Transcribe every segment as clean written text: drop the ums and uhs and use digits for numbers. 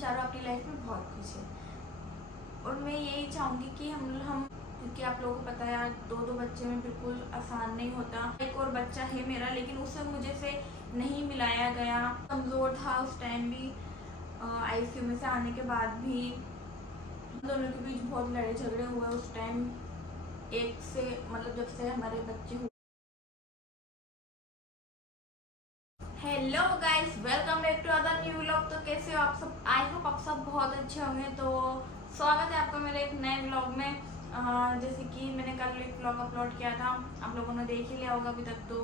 चारों अपनी लाइफ में बहुत खुश हैं और मैं यही चाहूँगी कि हम क्योंकि आप लोगों को पता है यार, दो बच्चे में बिल्कुल आसान नहीं होता। एक और बच्चा है मेरा, लेकिन उसे मुझे से नहीं मिलाया गया। कमज़ोर था उस टाइम भी, आईसीयू में से आने के बाद भी दोनों के बीच बहुत लड़ाई झगड़े हुए उस टाइम। एक से मतलब जब से हमारे बच्चे हुए। Hello guys, welcome back to other new vlog. तो कैसे हो आप सब? आई होप आप सब बहुत अच्छे होंगे। तो स्वागत है आपका मेरे एक नए व्लॉग में। जैसे कि मैंने कल एक व्लॉग अपलोड किया था, आप लोगों ने देख ही लिया होगा अभी तक तो।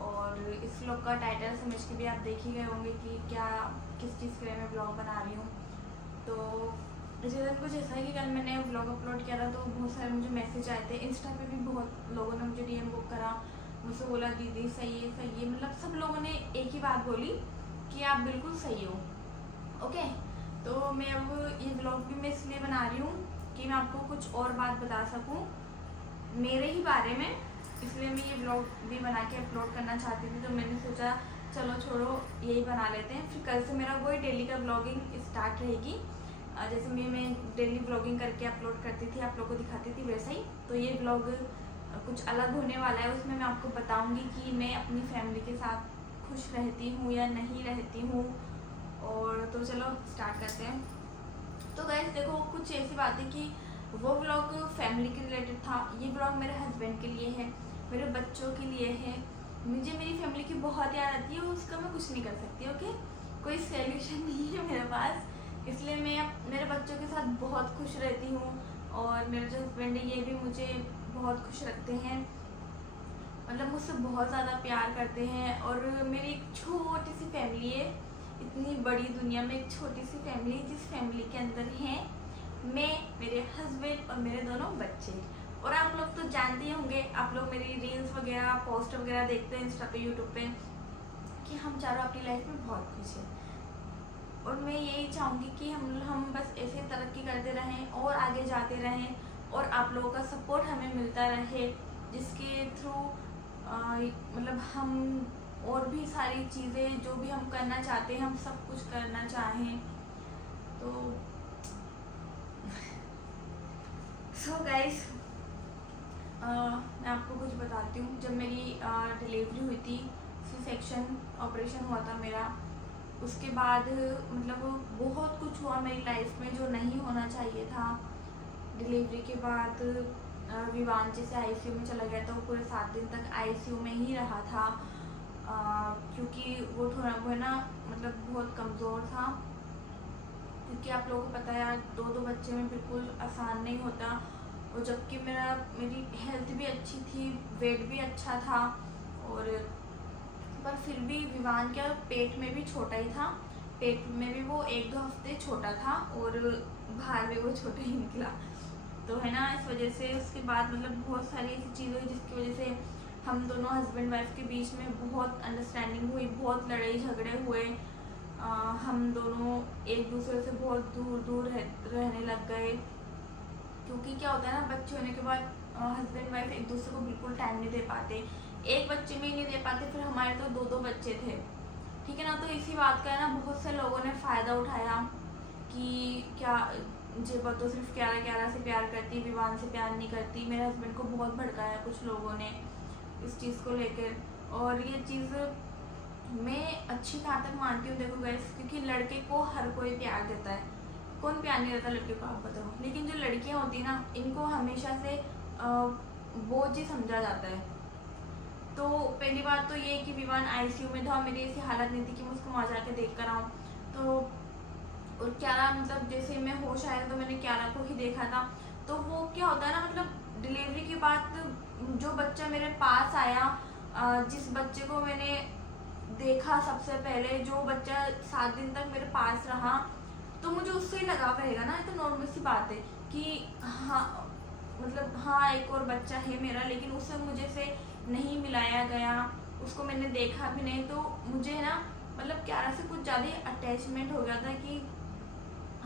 और इस व्लॉग का टाइटल समझ के भी आप देख ही गए होंगे कि क्या किस चीज़ के लिए मैं व्लॉग बना रही हूँ। तो रीज़न कुछ ऐसा है कि कल मैंने व्लॉग अपलोड किया था तो बहुत सारे मुझे मैसेज आए थे। इंस्टा पे भी बहुत लोगों ने मुझे डीएम बुक करा, मुझसे बोला दीदी सही है सही है। मतलब सब लोगों ने एक ही बात बोली कि आप बिल्कुल सही हो। ओके, तो मैं अब ये व्लॉग भी मैं इसलिए बना रही हूँ कि मैं आपको कुछ और बात बता सकूँ मेरे ही बारे में। इसलिए मैं ये व्लॉग भी बना के अपलोड करना चाहती थी। तो मैंने सोचा चलो छोड़ो, यही बना लेते हैं। फिर कल से मेरा वही डेली का व्लॉगिंग स्टार्ट रहेगी। जैसे मैं डेली व्लॉगिंग करके अपलोड करती थी, आप लोगों को दिखाती थी, वैसा ही तो ये व्लॉग कुछ अलग होने वाला है। उसमें मैं आपको बताऊंगी कि मैं अपनी फैमिली के साथ खुश रहती हूँ या नहीं रहती हूँ। और तो चलो स्टार्ट करते हैं। तो गाइस देखो, कुछ ऐसी बात है कि वो व्लॉग फैमिली के रिलेटेड था, ये व्लॉग मेरे हस्बैंड के लिए है, मेरे बच्चों के लिए है। मुझे मेरी फैमिली की बहुत याद आती है, उसका मैं कुछ नहीं कर सकती। ओके, कोई सॉल्यूशन नहीं है मेरे पास। इसलिए मैं मेरे बच्चों के साथ बहुत खुश रहती हूँ और मेरे जो हस्बैंड है ये भी मुझे बहुत खुश रखते हैं। मतलब मुझसे बहुत ज़्यादा प्यार करते हैं। और मेरी एक छोटी सी फैमिली है, इतनी बड़ी दुनिया में एक छोटी सी फैमिली, जिस फैमिली के अंदर हैं मैं, मेरे हस्बैंड और मेरे दोनों बच्चे। और आप लोग तो जानते ही होंगे, आप लोग मेरी रील्स वगैरह पोस्ट वगैरह देखते हैं इंस्टा पे यूट्यूब पे, कि हम चारों अपनी लाइफ में बहुत खुश हैं। और मैं यही चाहूँगी कि हम बस ऐसे तरक्की करते रहें और आगे जाते रहें और आप लोगों का सपोर्ट हमें मिलता रहे, जिसके थ्रू मतलब हम और भी सारी चीज़ें जो भी हम करना चाहते हैं, हम सब कुछ करना चाहें। तो सो गाइस, मैं आपको कुछ बताती हूँ। जब मेरी डिलीवरी हुई थी, सी सेक्शन ऑपरेशन हुआ था मेरा, उसके बाद मतलब बहुत कुछ हुआ मेरी लाइफ में जो नहीं होना चाहिए था। डिलीवरी के बाद विवान जैसे आईसीयू में चला गया था, वो पूरे 7 दिन तक आईसीयू में ही रहा था। क्योंकि वो थोड़ा वो है ना, मतलब बहुत कमज़ोर था। क्योंकि आप लोगों को पता है यार, दो बच्चे में बिल्कुल आसान नहीं होता। और जबकि मेरी हेल्थ भी अच्छी थी, वेट भी अच्छा था, और पर फिर भी विवान क्या पेट में भी छोटा ही था। पेट में भी वो 1-2 हफ्ते छोटा था और बाहर भी वो छोटा ही निकला। तो है ना, इस वजह से उसके बाद मतलब बहुत सारी ऐसी चीज़ हुई जिसकी वजह से हम दोनों हस्बैंड वाइफ के बीच में बहुत अंडरस्टैंडिंग हुई, बहुत लड़ाई झगड़े हुए। हम दोनों एक दूसरे से बहुत दूर दूर रहने लग गए। क्योंकि क्या होता है ना, बच्चे होने के बाद हस्बैंड वाइफ एक दूसरे को बिल्कुल टाइम नहीं दे पाते, एक बच्चे में ही नहीं दे पाते। फिर हमारे तो दो बच्चे थे, ठीक है ना। तो इसी बात का है ना, बहुत से लोगों ने फ़ायदा उठाया कि क्या जेबा तो सिर्फ क्यारा से प्यार करती, विवान से प्यार नहीं करती। मेरे हस्बैंड को बहुत भड़काया कुछ लोगों ने इस चीज़ को लेकर। और ये चीज़ मैं अच्छी कहाँ तक मानती हूँ, देखो गैस, क्योंकि लड़के को हर कोई प्यार देता है, कौन प्यार नहीं देता लड़के को, आप बताओ। लेकिन जो लड़कियाँ होती हैं ना, इनको हमेशा से बोझ ही समझा जाता है। तो पहली बात तो ये कि विवान आईसीयू में था, मेरी ऐसी हालत नहीं थी कि मैं उसको वहाँ जाके देख कर आऊँ। तो और क्यारा, मतलब जैसे मैं होश आया तो मैंने क्यारा को ही देखा था। तो वो क्या होता है ना, मतलब डिलीवरी के बाद जो बच्चा मेरे पास आया, जिस बच्चे को मैंने देखा सबसे पहले, जो बच्चा 7 दिन तक मेरे पास रहा, तो मुझे उससे ही लगाव रहेगा ना। ये तो नॉर्मल सी बात है कि हाँ, मतलब हाँ एक और बच्चा है मेरा, लेकिन उससे मुझे से नहीं मिलाया गया, उसको मैंने देखा भी नहीं। तो मुझे है ना, मतलब क्यारा से कुछ ज़्यादा ही अटैचमेंट हो गया था कि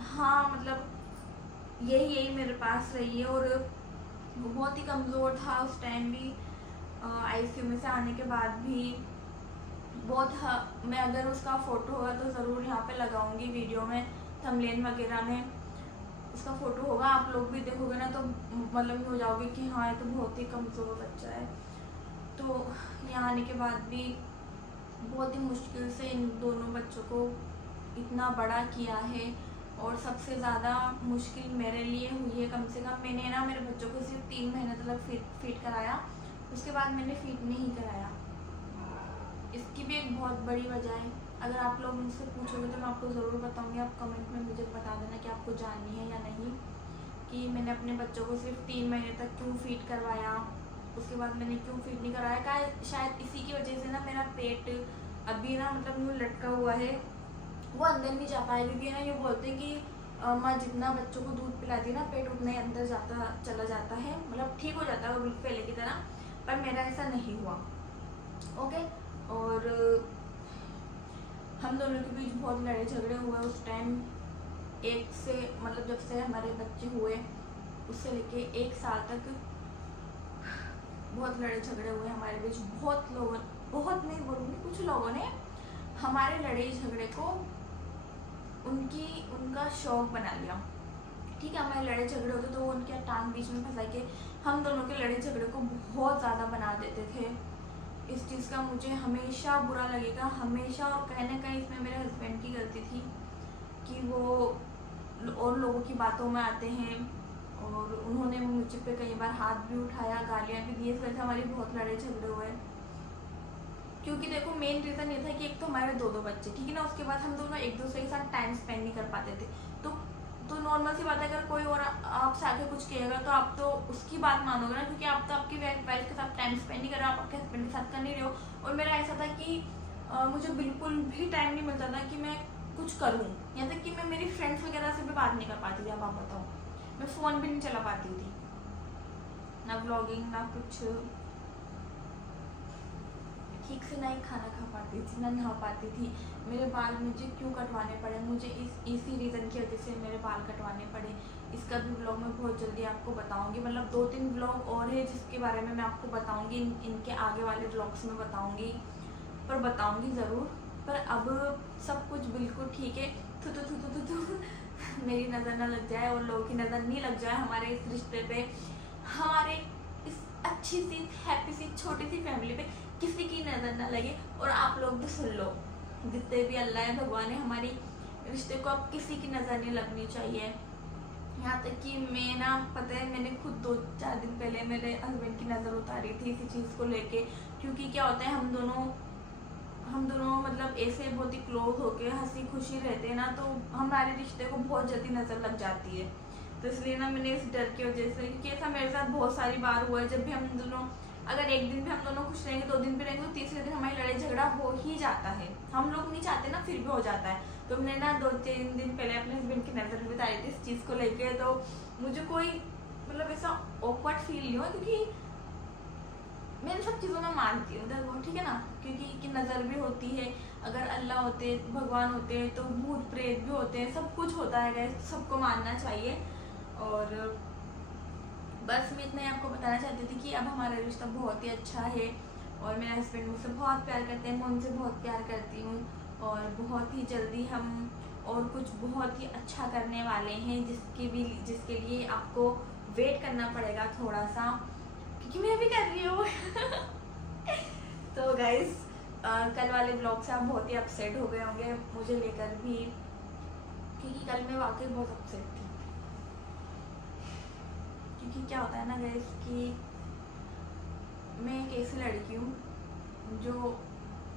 हाँ, मतलब यही मेरे पास रही है। और वो बहुत ही कमज़ोर था उस टाइम भी, आईसीयू में से आने के बाद भी बहुत। मैं अगर उसका फ़ोटो होगा तो ज़रूर यहाँ पे लगाऊंगी वीडियो में, थंबनेल वगैरह में उसका फ़ोटो होगा, आप लोग भी देखोगे ना तो मतलब हो जाओगे कि हाँ ये तो बहुत ही कमज़ोर बच्चा है। तो यहाँ आने के बाद भी बहुत ही मुश्किल से इन दोनों बच्चों को इतना बड़ा किया है। और सबसे ज़्यादा मुश्किल मेरे लिए हुई है, कम से कम मैंने ना मेरे बच्चों को सिर्फ 3 महीने तक फीड कराया, उसके बाद मैंने फीड नहीं कराया। इसकी भी एक बहुत बड़ी वजह है। अगर आप लोग मुझसे पूछोगे तो मैं आपको ज़रूर बताऊंगी, आप कमेंट में मुझे बता देना कि आपको जाननी है या नहीं, कि मैंने अपने बच्चों को सिर्फ 3 महीने तक क्यों फीड करवाया, उसके बाद मैंने क्यों फीड नहीं कराया। क्या शायद इसी की वजह से ना मेरा पेट अभी ना मतलब यूँ लटका हुआ है, वो अंदर नहीं जा पाएगा। क्योंकि ना ये बोलते हैं कि माँ जितना बच्चों को दूध पिलाती है ना पेट उतना ही अंदर जाता चला जाता है, मतलब ठीक हो जाता है वो बिल्कुल पहले की तरह। पर मेरा ऐसा नहीं हुआ। ओके। और हम दोनों के बीच बहुत लड़ाई झगड़े हुए उस टाइम, एक से मतलब जब से हमारे बच्चे हुए उससे लेके 1 साल तक बहुत लड़ाई झगड़े हुए हमारे बीच। बहुत लोगों, बहुत नहीं बोलूँगी, कुछ लोगों ने हमारे लड़ाई झगड़े को उनका शौक बना लिया। ठीक है, हमारे लड़ाई झगड़े होते तो वो उनके टांग बीच में फंसा के हम दोनों के लड़ाई झगड़े को बहुत ज़्यादा बना देते थे। इस चीज़ का मुझे हमेशा बुरा लगेगा, हमेशा। और कहीं ना कहीं इसमें मेरे हस्बैंड की गलती थी कि वो और लोगों की बातों में आते हैं, और उन्होंने मुझ पे कई बार हाथ भी उठाया, गालियाँ भी दी। इस वजह से हमारी बहुत लड़ाई झगड़े हुए। क्योंकि देखो मेन रीज़न ये था कि एक तो हमारे 2 बच्चे, ठीक है ना, उसके बाद हम दोनों एक दूसरे के साथ टाइम स्पेंड नहीं कर पाते थे। तो नॉर्मल सी बात है, अगर कोई और आपसे आके कुछ कहेगा तो आप तो उसकी बात मानोगे ना, क्योंकि आप तो आपकी वाइफ के साथ टाइम स्पेंड नहीं कर रहे हो, आप आपके हस्बैंड के साथ कर नहीं रहे हो। और मेरा ऐसा था कि मुझे बिल्कुल भी टाइम नहीं मिलता था कि मैं कुछ करूँ, यहाँ तक कि मैं मेरी फ्रेंड्स वगैरह से भी बात नहीं कर पाती थी। अब आप बताओ, मैं फ़ोन भी नहीं चला पाती थी, ना व्लॉगिंग ना कुछ, ठीक से ना ही खाना खा पाती थी, ना नहा पाती थी। मेरे बाल मुझे क्यों कटवाने पड़े, मुझे इसी रीज़न की वजह से मेरे बाल कटवाने पड़े। इसका भी ब्लॉग मैं बहुत जल्दी आपको बताऊंगी, मतलब 2-3 ब्लॉग और है जिसके बारे में मैं आपको बताऊंगी, इनके आगे वाले ब्लॉग्स में बताऊंगी, पर बताऊंगी ज़रूर। पर अब सब कुछ बिल्कुल ठीक है। थू थू थू थू थू थू मेरी नज़र ना लग जाए और लोगों की नज़र नहीं लग जाए हमारे इस रिश्ते पे, हमारे इस अच्छी सी हैप्पी सी छोटी सी फैमिली पे किसी की नज़र ना लगे। और आप लोग भी सुन लो, जितने भी अल्लाह है भगवान है, हमारी रिश्ते को अब किसी की नज़र नहीं लगनी चाहिए। यहाँ तक कि मैं ना, पता है, मैंने खुद 2-4 दिन पहले मेरे हस्बैंड की नज़र उतारी थी इसी चीज़ को लेके। क्योंकि क्या होता है, हम दोनों मतलब ऐसे बहुत ही क्लोज होके हंसी खुशी रहते हैं ना, तो हमारे रिश्ते को बहुत जल्दी नज़र लग जाती है। तो इसलिए ना मैंने इस डर की वजह से, क्योंकि ऐसा मेरे साथ बहुत सारी बार हुआ है, जब भी हम दोनों, अगर एक दिन भी हम दोनों खुश रहेंगे, 2 दिन भी रहेंगे, तो तीसरे दिन हमारी लड़ाई झगड़ा हो ही जाता है। हम लोग नहीं चाहते ना, फिर भी हो जाता है। तो मैंने ना 2-3 दिन पहले अपने हस्बैंड की नज़र भी उतारी थी इस चीज़ को लेके। तो मुझे कोई मतलब ऐसा ऑकवर्ड फील नहीं हुआ, क्योंकि मैं इन सब चीज़ों में मानती हूँ, देखो ठीक है ना, क्योंकि नज़र भी होती है। अगर अल्लाह होते, भगवान होते तो भूत प्रेत भी होते हैं, सब कुछ होता है गाइस, सबको मानना चाहिए। और बस मैं इतना ही आपको बताना चाहती थी कि अब हमारा रिश्ता बहुत ही अच्छा है, और मेरा हस्बैंड मुझसे बहुत प्यार करते हैं, मैं उनसे बहुत प्यार करती हूँ। और बहुत ही जल्दी हम और कुछ बहुत ही अच्छा करने वाले हैं, जिसके लिए आपको वेट करना पड़ेगा थोड़ा सा, क्योंकि मैं भी कर रही हूँ। तो गाइस, कल वाले ब्लॉग से आप बहुत ही अपसेट हो गए होंगे मुझे लेकर भी, क्योंकि कल मैं वाकई बहुत अपसेट थी। क्योंकि क्या होता है ना गाइस कि मैं एक ऐसी लड़की हूँ जो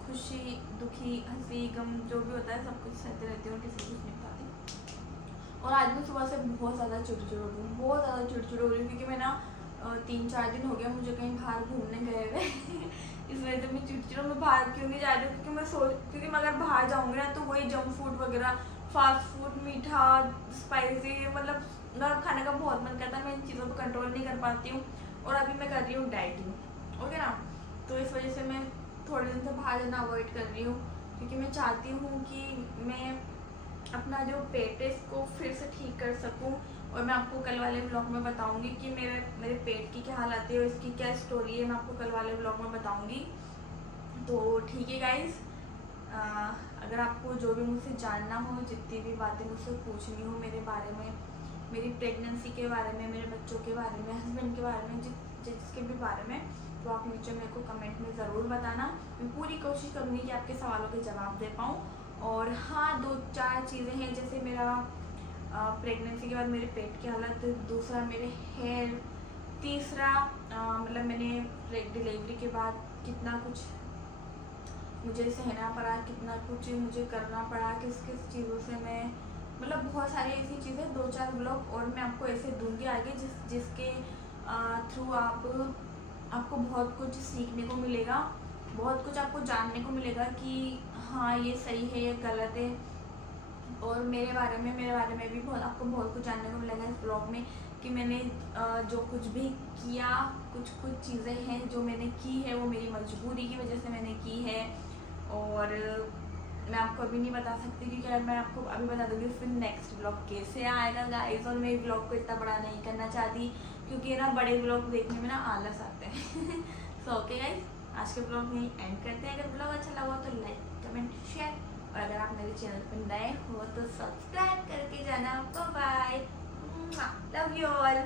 खुशी दुखी हंसी गम जो भी होता है सब कुछ सहते रहती हूँ, किसी कुछ नहीं पाती। और आज मैं सुबह से बहुत ज़्यादा चिड़चिड़ हो रही हूँ, बहुत ज़्यादा चिड़चिड़ हो रही हूँ, क्योंकि मैं ना 3-4 दिन हो गया मुझे कहीं बाहर घूमने गए हुए। इस वजह से मैं चिड़चिड़, मैं बाहर क्यों नहीं जा रही हूँ, क्योंकि मैं अगर बाहर जाऊँगी ना तो वही जंक फूड वगैरह, फास्ट फूड, मीठा, स्पाइसी, मतलब नर्व खाने का बहुत मन करता है। मैं इन चीज़ों को कंट्रोल नहीं कर पाती हूँ, और अभी मैं कर रही हूँ डाइटिंग, ओके ना। तो इस वजह से मैं थोड़े दिन से बाहर जाना अवॉइड कर रही हूँ, क्योंकि मैं चाहती हूँ कि मैं अपना जो पेट है इसको फिर से ठीक कर सकूँ। और मैं आपको कल वाले ब्लॉग में बताऊंगी कि मेरे पेट की क्या हालत है और इसकी क्या स्टोरी है, मैं आपको कल वाले ब्लॉग में बताऊंगी। तो ठीक है गाइस, अगर आपको जो भी मुझसे जानना हो, जितनी भी बातें मुझसे पूछनी हो मेरे बारे में, मेरी प्रेगनेंसी के बारे में, मेरे बच्चों के बारे में, हस्बैंड के बारे में, जिसके भी बारे में, तो आप नीचे मेरे को कमेंट में ज़रूर बताना। मैं पूरी कोशिश करूँगी कि आपके सवालों के जवाब दे पाऊँ। और हाँ, 2-4 चीज़ें हैं, जैसे मेरा प्रेगनेंसी के बाद मेरे पेट की हालत, दूसरा मेरे हेयर, तीसरा मतलब मैंने डिलीवरी के बाद कितना कुछ मुझे सहना पड़ा, कितना कुछ मुझे करना पड़ा, किस किस चीज़ों से मैं, मतलब बहुत सारी ऐसी चीज़ें, 2-4 ब्लॉग और मैं आपको ऐसे दूंगी आगे जिसके थ्रू आपको बहुत कुछ सीखने को मिलेगा, बहुत कुछ आपको जानने को मिलेगा कि हाँ ये सही है, ये गलत है। और मेरे बारे में भी आपको बहुत कुछ जानने को मिलेगा इस ब्लॉग में, कि मैंने जो कुछ भी किया, कुछ चीज़ें हैं जो मैंने की है वो मेरी मजबूरी की वजह से मैंने की है। और मैं आपको अभी नहीं बता सकती, क्योंकि अगर मैं आपको अभी बता दूँगी फिर नेक्स्ट ब्लॉग कैसे आएगा गाइस। और मैं ब्लॉग को इतना बड़ा नहीं करना चाहती, क्योंकि ना बड़े ब्लॉग देखने में ना आलस आते हैं। सो ओके गाइस, आज के ब्लॉग में एंड करते हैं। अगर ब्लॉग अच्छा लगा तो लाइक, कमेंट, शेयर, और अगर आप मेरे चैनल पर नए हो तो सब्सक्राइब करके जाना। Bye bye, love you all.